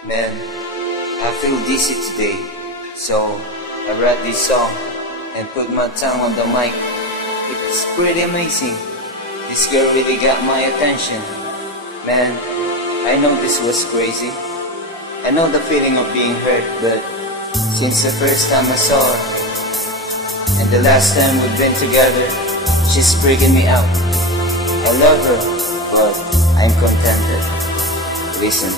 Man, I feel dizzy today, so I wrote this song and put my tongue on the mic. It's pretty amazing. This girl really got my attention. Man, I know this was crazy. I know the feeling of being hurt, but since the first time I saw her and the last time we've been together, she's freaking me out. I love her, but I'm contented. Listen.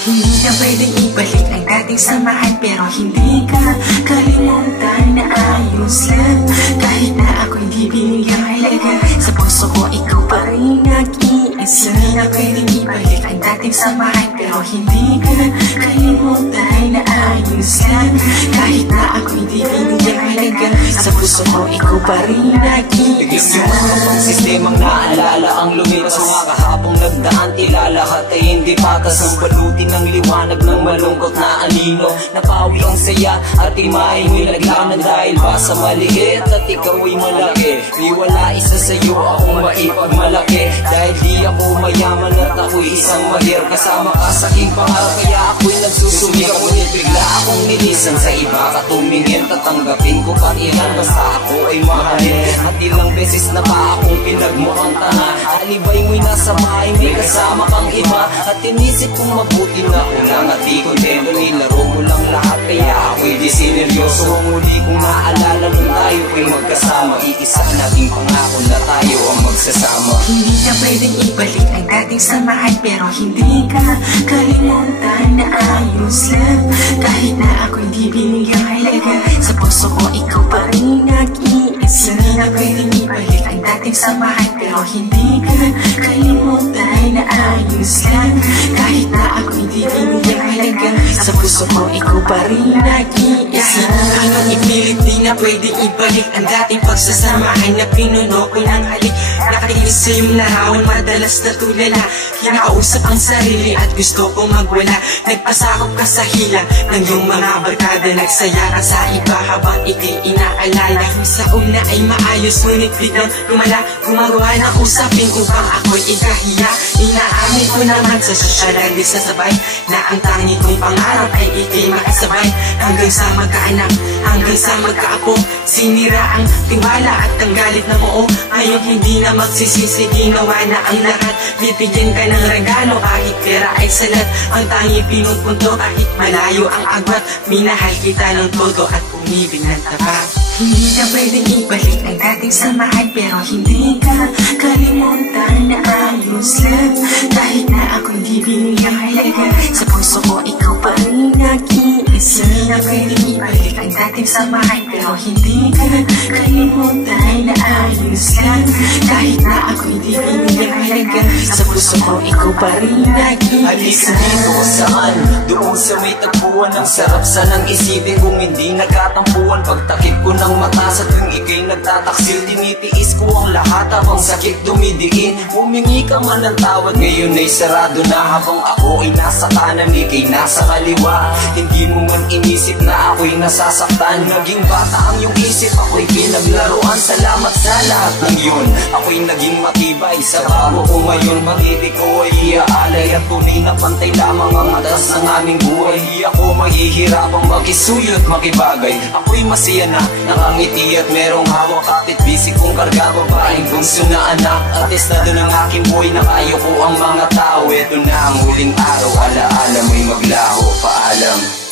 Hindi na pwedeng ibalik ang dating samahan, pero hindi ka kalimutan na ayos lang. Kahit na ako hindi binigyang halaga, sa puso ko ikaw pa rin nag-iisa. Hindi na pwedeng ibalik ang dating samahan, pero hindi ka kalimutan na ayos lang. Kahit na ako hindi binigyang halaga, sa puso ko ikaw pa rin nag-iisa. Ang sistemang naalala ang lumipas, mga kahapong nagdaan, tila lahat ay hindi patas. Ang balutin ng liwanag ng malungkot na anino, napawi ang saya at imahe mo'y laglanan. Dahil ba sa maliit at ikaw ay malaki, di wala isa sa'yo akong maipagmalaki. Dahil di ako mayaman at ako'y isang mahirap, kasama ka sa aking pangarap, kaya ako'y nagsusumikap. Ngunit bigla akong nilisan sa iba ka tumingin, tatanggapin ko pa ilan basta ako ay mahalin. At ilang beses na pa akong pinagmukhang tanga, alibay mo'y nasa bahay, may kasama kang iba. At inisip kong mabuti na kulang at di kontento, nilaro mo lang lahat kaya ako'y di sineryoso. Ang muli kong naalala nung tayo ko'y magkasama, iisa nating pangako na tayo ang magsasama. Hindi na pwedeng ibalik ang dating samahan, pero hindi ka kalimutan na ayos lang. Kahit na ako hindi binigyang halaga, sa puso ko ikaw pa rin nag-iisa. Hindi na pwedeng ibalik ang dating samahan, pero hindi ka kalimutan na ayos lang. Kahit na ako hindi binigyang halaga, sa puso ko ikaw pa rin nag-iisa. Hanggang ipilit di na pwedeng ibalik ang dating pagsasamahan na pinuno ko ng halik. Nakatingin sa iyong larawan, madalas natulala, kinakausap ang sarili at gusto kong magwala. Nagpasakop ka sa hila ng iyong mga barkada, nagsaya ka sa iba habang ikay inaalala. Kung sa una ay maayos, ngunit biglang lumala, gumagawa ng usapin upang ako'y ikahiya. Inaamin ko naman sa sosyal at di sasabay na ang tangi kong pangarap ay ikay makasabay. Hanggang sa magkaanak, hanggang sa magkaapo, sinira ang tiwala at ang galit na buo. Ngayon hindi na magsisisi, ginawa na ang lahat. Bibigyan ka ng regalo kahit pera ay salat. Ang tangi pinupunto kahit malayo ang agwat. Minahal kita ng todo at umibig ng tapat. Hindi na pwedeng ibalik ang dating samahan, pero hindi ka kalimutan na ayos lang. Kahit na ako hindi binigyang halaga, sa puso ko ikaw pa rin nag-iisa. Hindi na pwedeng ibalik ang dating samahan, pero hindi ka kalimutan na ayos lang. Kahit na ako hindi binigyang halaga, sa puso ko ikaw pa rin nag-iisa. Halika dito kung saan, doon sa may tagpuan. Ang sarap sanang isipin kung hindi nagkatampuan. Pagtakip ko ng mata sa tuwing ikay nagtataksil, tinitiis ko ang lahat habang sakit dumidiin. Humingi ka man ng tawad, ngayon ay sarado na. Habang ako ay nasa kanan, ikay nasa kaliwa. Hindi mo man inisip na ako'y nasasaktan. Naging bata ang iyong isip, ako'y pinaglaruan. Salamat sa lahat ng yun, ako'y naging matibay. Sa bago ko ngayon, pag-ibig ko ay iaalay. At tunay na pantay lamang ang atas ng aming buhay. Di ako mahihirapang makisuyot, makibagay. Ako'y masaya na, nakangiti at merong hawak. Kapit bisik kong karga, babaeng bunso na anak. Atestado ng aking buhay na kayo ko ang mga tao. Ito na ang huling araw, alaala mo'y maglaho. Paalam.